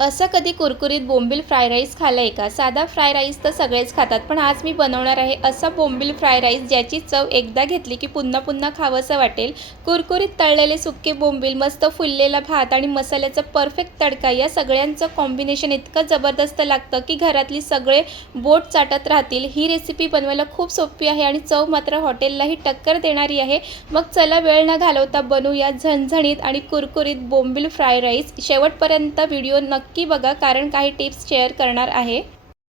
असा कधी कुरकुरीत बोंबील फ्राय राईस खाल्ला आहे का? साधा फ्राय राईस तर सगळेच खातात, पण आज मी बनवणार आहे असा बोंबील फ्राय राईस ज्याची चव एकदा घेतली की पुन्हा पुन्हा खावंसं वाटेल. कुरकुरीत तळलेले सुके बोंबील, मस्त फुललेला भात आणि मसाल्याचा परफेक्ट तडका या सगळ्यांचं कॉम्बिनेशन इतकं जबरदस्त लागतं की घरातली सगळे बोट चाटत राहतील. ही रेसिपी बनवायला खूप सोपी आहे आणि चव मात्र हॉटेललाही टक्कर देणारी आहे. मग चला वेळ न घालवता बनवूया झणझणीत आणि कुरकुरीत बोंबील फ्राय राईस. शेवटपर्यंत व्हिडिओ नक्की बघा कारण काही टिप्स शेअर करणार आहे.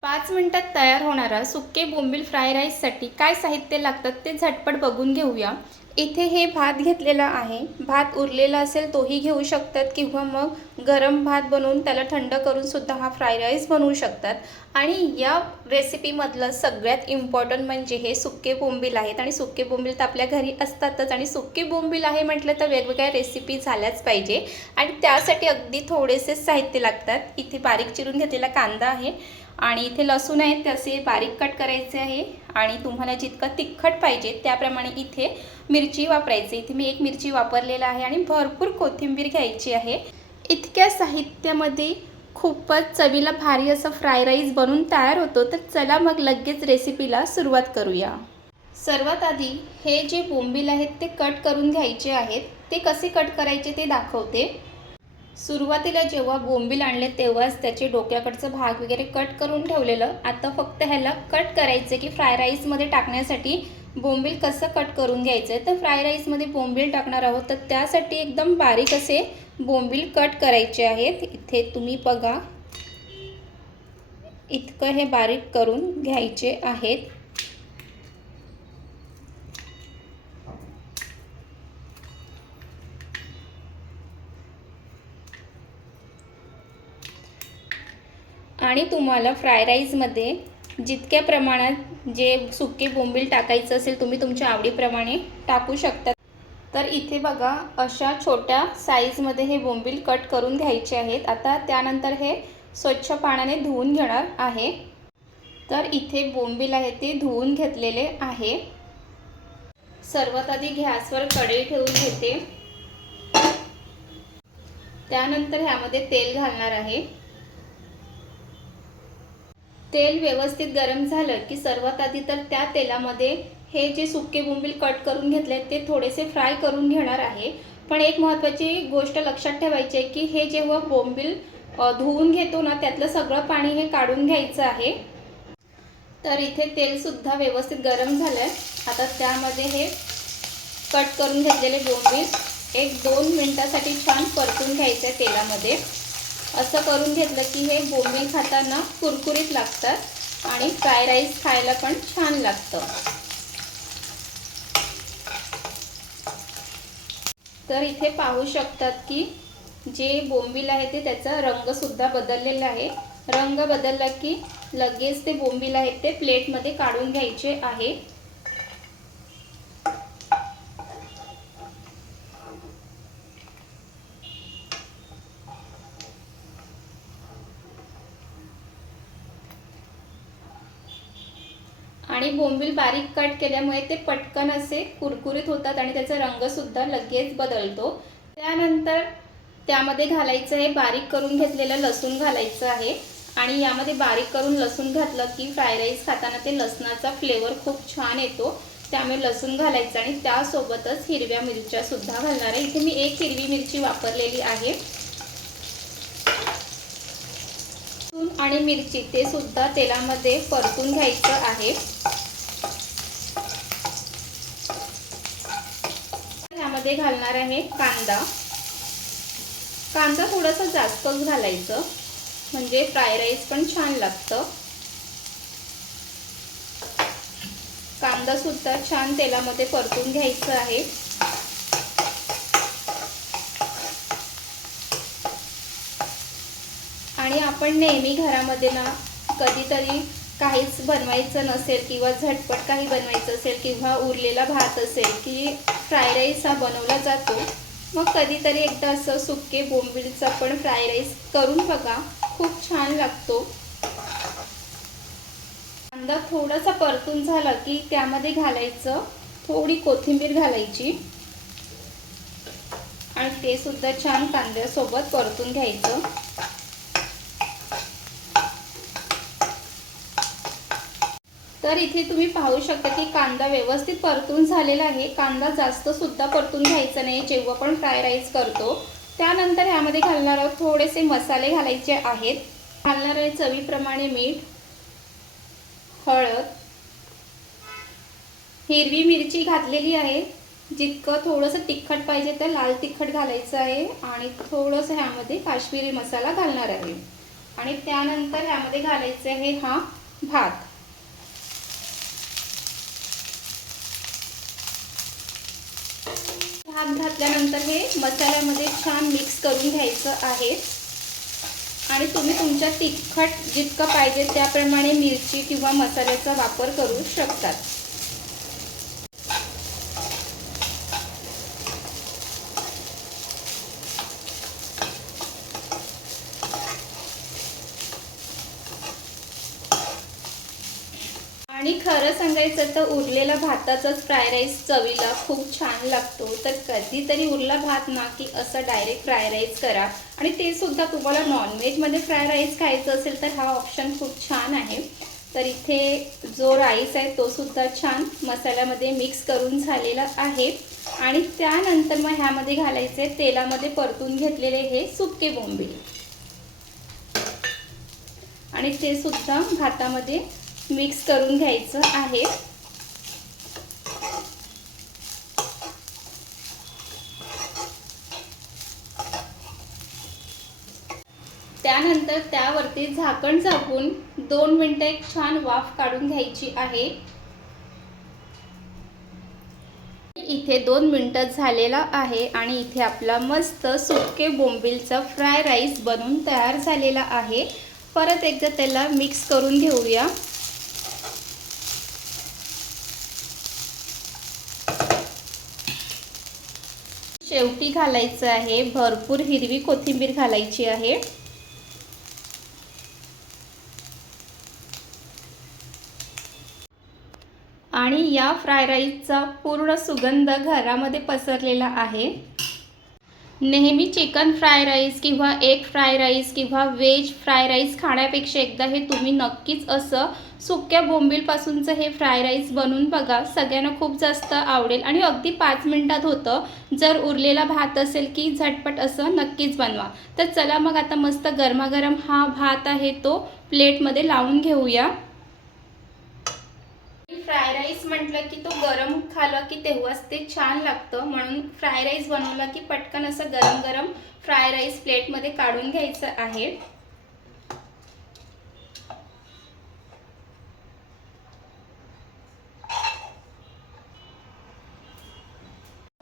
5 मिनिटात तयार होणारा सुके बोंबील फ्राय राईससाठी काय साहित्य लागतात ते झटपट बघून घेऊया. इथे हे भात घेतलेला आहे. भात उरलेला असेल तोही घेऊ शकतात किंवा मग गरम भात बनवून त्याला थंड करून सुद्धा हा फ्राय राईस बनवू शकतात. आणि या रेसिपीमधलं सगळ्यात इम्पॉर्टंट म्हणजे हे सुके बोंबील आहेत आणि सुके बोंबील तर आपल्या घरी असतातच आणि सुके बोंबील आहे म्हटलं तर वेगवेगळ्या रेसिपी झाल्याच पाहिजे आणि त्यासाठी अगदी थोडेसे साहित्य लागतात. इथे बारीक चिरून घेतलेला कांदा आहे आणि इथे लसूण आहे, त्याचे बारीक कट करायचे आहे आणि तुम्हाला जितकं तिखट पाहिजे त्याप्रमाणे इथे मिरची वापरायची. इथे मी एक मिरची वापरलेला आहे आणि भरपूर कोथिंबीर घ्यायची आहे. इतक्या साहित्यामध्ये खूपच चवीला भारी असं फ्राय राईस बनून तयार होतो. तर चला मग लगेच रेसिपीला सुरुवात करूया. सर्वात आधी हे जे बोंबील आहेत ते कट करून घ्यायचे आहेत. ते कसे कट करायचे ते दाखवते. सुरुवातीला जेव्हा बोंबील आणले तेव्हाच त्याचे डोक्याकडचा भाग वगैरे कट करून ठेवलेलं. आता फक्त ह्याला कट करायचं की फ्राय राईसमध्ये टाकण्यासाठी बोंबील कसं कट करून घ्यायचं आहे. तर फ्राय राईसमध्ये बोंबील टाकणार आहोत तर त्यासाठी एकदम बारीक असे बोंबील कट करायचे आहेत. इथे तुम्ही बघा, इतकं हे बारीक करून घ्यायचे आहेत. आणि तुम्हाला फ्राय राईसमध्ये जितक्या प्रमाणात जे सुके बोंबील टाकायचं असेल तुम्ही तुमच्या आवडीप्रमाणे टाकू शकता. तर इथे बघा अशा छोट्या साईजमध्ये हे बोंबील कट करून घ्यायचे आहेत. आता त्यानंतर हे स्वच्छ पाण्याने धुवून घेणार आहे. तर इथे बोंबील आहे ते धुवून घेतलेले आहे. सर्वात आधी गॅसवर कढई ठेवून घेते. त्यानंतर ह्यामध्ये तेल घालणार आहे. तेल व्यवस्थित गरम झालं की सर्वात आधी तर त्या तेलामध्ये हे जे सुके बोंबील कट करून घेतले ते थोडेसे फ्राय करून घेणार आहे. पण एक महत्त्वाची गोष्ट लक्षात ठेवायची आहे की हे जेव्हा बोंबील धुवून घेतो ना त्यातलं सगळं पाणी हे काढून घ्यायचं आहे. तर इथे तेलसुद्धा व्यवस्थित गरम झालं आहे. आता त्यामध्ये हे कट करून घेतलेले बोंबील 1-2 मिनिटासाठी छान परतून घ्यायचं आहे तेलामध्ये. असं करून घेतलं की हे बोंबील खाताना कुरकुरीत लागतात आणि फ्राय राईस खायला पण छान लागतं. तर इथे पाहू शकतात की जे बोंबील आहे ते त्याचा रंगसुद्धा बदललेला आहे. रंग बदलला की लगेच ते बोंबील आहेत ते प्लेटमध्ये काढून घ्यायचे आहे. आणि बोंबील बारीक कट केल्यामुळे ते पटकन असे कुरकुरीत होतात आणि त्याचा रंगसुद्धा लगेच बदलतो. त्यानंतर त्यामध्ये घालायचं आहे बारीक करून घेतलेलं लसूण घालायचं आहे आणि यामध्ये बारीक करून लसूण घातलं की फ्राय राईस खाताना ते लसणाचा फ्लेवर खूप छान येतो. त्यामुळे लसूण घालायचं आणि त्यासोबतच हिरव्या मिरच्यासुद्धा घालणार आहे. इथे मी 1 हिरवी मिरची वापरलेली आहे. लसूण आणि मिरची ते सुद्धा तेलामध्ये परतून घ्यायचं आहे. ह्यामध्ये घालणार आहे कांदा. कांदा थोडासा जास्तच घालायचं म्हणजे फ्राय राईस पण छान लागतं. कांदा सुद्धा छान तेलामध्ये परतून घ्यायचं आहे. आणि आपण नेहमी घरामध्ये ना कधीतरी काहीच बनवायचं नसेल किंवा झटपट काही बनवायचं असेल किंवा उरलेला भात असेल की फ्राय राईस हा बनवला जातो. मग कधीतरी एकदा असं सुके बोंबीलचा पण फ्राय राईस करून बघा, खूप छान लागतो. कांदा थोडासा परतून झाला की त्यामध्ये घालायचं थोडी कोथिंबीर घालायची आणि ते सुद्धा छान कांद्यासोबत परतून घ्यायचं. तर इथे तुम्ही पाहू शकता की कांदा व्यवस्थित परतून झालेला आहे। कांदा जास्त सुद्धा परतून घ्यायचा नाही जेव्हा पण फ्राय राईस करतो। त्यानंतर ह्यामध्ये घालणार आहोत थोडेसे मसाले घालायचे आहेत। घालणार आहे चवीप्रमाणे मीठ, हळद, हिरवी मिरची घातलेली आहे। जितकं थोडंसं तिखट पाहिजे तर लाल तिखट घालायचं आहे आणि थोडंसं ह्यामध्ये काश्मीरी मसाला घालणार आहे आणि त्यानंतर ह्यामध्ये घालायचे आहे हा भात। भात घातल्यानंतर हे मसाल्यामध्ये छान मिक्स करून घ्यायचं आहे आणि तुम्ही तुमच्या तिखट जितकं पाहिजे त्याप्रमाणे मिरची किंवा मसाल्याचा वापर करू शकतात। आणि खरं सांगायचं तर उरलेला भाताचाच फ्राय राईस चवीला खूप छान लागतो। तर कधीतरी उरला भात ना की असं डायरेक्ट फ्राय राईस करा आणि ते सुद्धा तुम्हाला नॉनव्हेजमध्ये फ्राय राईस खायचं असेल तर हा ऑप्शन खूप छान आहे। तर इथे जो राईस आहे तो सुद्धा छान मसाल्यामध्ये मिक्स करून झालेला आहे आणि त्यानंतर मग ह्यामध्ये घालायचे तेलामध्ये परतून घेतलेले हे सुके बोंबील आणि ते सुद्धा भातामध्ये मिक्स करून घ्यायचं आहे। त्यानंतर त्यावरती झाकण झाकून 2 मिनिटं एक छान वाफ काढून घ्यायची आहे। इथे 2 मिनिटं झालेला आहे आणि इथे आपला मस्त सुके बोंबीलचा फ्राय राईस बनून तयार झालेला आहे। परत एकदा त्याला मिक्स करून घेऊया। शेवटी घालायचं आहे भरपूर हिरवी कोथिंबीर घालायची आहे आणि या फ्राय राईसचा पूर्ण सुगंध घरामध्ये पसरलेला आहे। नेहमी चिकन फ्राय राईस किंवा एग फ्राय राईस किंवा व्हेज फ्राय राईस खाण्यापेक्षा एकदा हे तुम्ही नक्कीच असं सुक्या बोंबीलपासूनचं हे फ्राय राईस बनवून बघा। सगळ्यांना खूप जास्त आवडेल आणि अगदी 5 मिनिटात होतं। जर उरलेला भात असेल की झटपट असं नक्कीच बनवा। तर चला मग आता मस्त गरमागरम हा भात आहे तो प्लेटमध्ये लावून घेऊया। फ्राय राईस म्हटलं की तो गरम खाल्ला की तेव्हाच ते छान लागतं, म्हणून फ्राय राईस बनवला की पटकन असं गरम गरम फ्राय राईस प्लेटमध्ये काढून घ्यायचं आहे।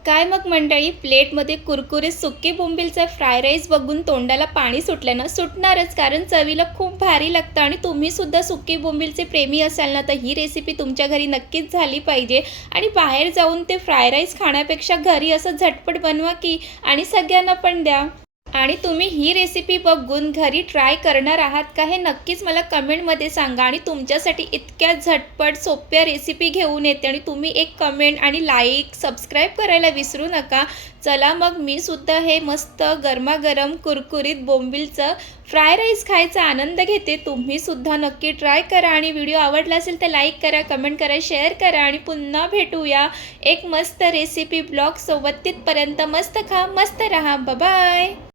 काय मग मंडळी, प्लेटमध्ये कुरकुरीत सुके बोंबीलचा फ्राय राईस बघून तोंडाला पाणी सुटलं ना? सुटणारच, कारण चवीला खूप भारी लागतं आणि तुम्ही सुद्धा सुके बोंबीलचे प्रेमी असाल ना तर ही रेसिपी तुमच्या घरी नक्कीच झाली पाहिजे। आणि बाहेर जाऊन ते फ्राय राईस खाण्यापेक्षा घरी असं झटपट बनवा की आणि सगळ्यांना पण द्या। आणि तुम्ही ही रेसिपी बघून घरी ट्राय करणार आहात का हे नक्कीच मला कमेंटमध्ये सांगा। आणि तुमच्यासाठी इतक्या झटपट सोप्या रेसिपी घेऊन येते आणि तुम्ही एक कमेंट आणि लाईक सबस्क्राईब करायला विसरू नका। चला मग मी सुद्धा हे मस्त गरमागरम कुरकुरीत बोंबीलचं फ्राय राईस खायचा आनंद घेते। तुम्ही सुद्धा नक्की ट्राय करा आणि व्हिडिओ आवडला असेल तर लाईक करा, कमेंट करा, शेअर करा आणि पुन्हा भेटूया एक मस्त रेसिपी ब्लॉग सोबत। तिथपर्यंत मस्त खा, मस्त रहा, बाय बाय।